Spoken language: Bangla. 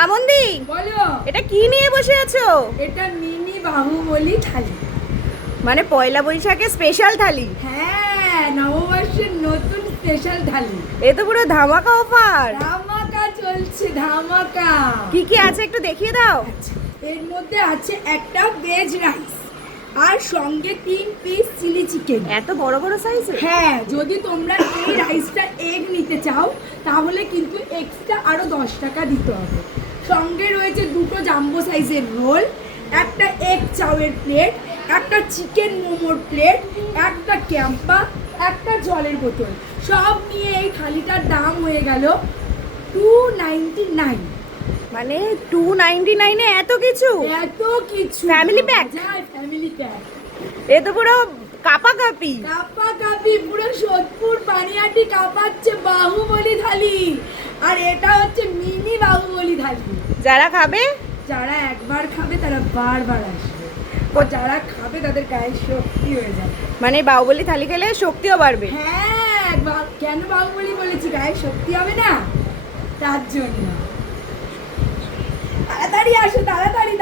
মামুন্দি, বলো। এটা কি নিয়ে বসে আছো? এটা মিনি বাহুবলী থালি। মানে পয়লা বৈশাখে স্পেশাল থালি? হ্যাঁ, নববর্ষের নতুন স্পেশাল থালি। এ তো পুরো ধামাকা অফার। ধামাকা চলছে, ধামাকা। কি কি আছে একটু দেখিয়ে দাও। আচ্ছা, এর মধ্যে আছে একটা ভেজ রাইস আর সঙ্গে 3 পিস চিলি চিকেন। এত বড় বড় সাইজে? হ্যাঁ, যদি তোমরা এই রাইসটা এগ নিতে চাও তাহলে কিন্তু এক্সট্রা আরো 10 টাকা দিতে হবে। সঙ্গে রয়েছে দুটো জাম্বো সাইজের রোল, একটা এগ চাউয়ের প্লেট, একটা চিকেন মোমোর প্লেট, একটা ক্যাম্পা, একটা জলের বোতল। সব নিয়ে এই থালিটার দাম হয়ে গেল 299। মানে 299 এ এত কিছু? এত কিছু Family pack? Family pack. এ তো পুরো কাপাকাপি। কাপা কাপি পুরো সোদপুর পানিহাটি কাঁপাচ্ছে বাহুবলী থালি। আর এটা হচ্ছে মিনি বাহুবলী থালি। যারা খাবে যারা একবার খাবে তারা বারবার আসবে, আর যারা খাবে তাদের গায়ে শক্তি হয়ে যাবে। মানে বাহুবলী থালি খেলে শক্তিও বাড়বে। হ্যাঁ, কেন বাহুবলী বলেছি? গায়ে শক্তি হবে না, তার জন্য। তাড়াতাড়ি আসো, তাড়াতাড়ি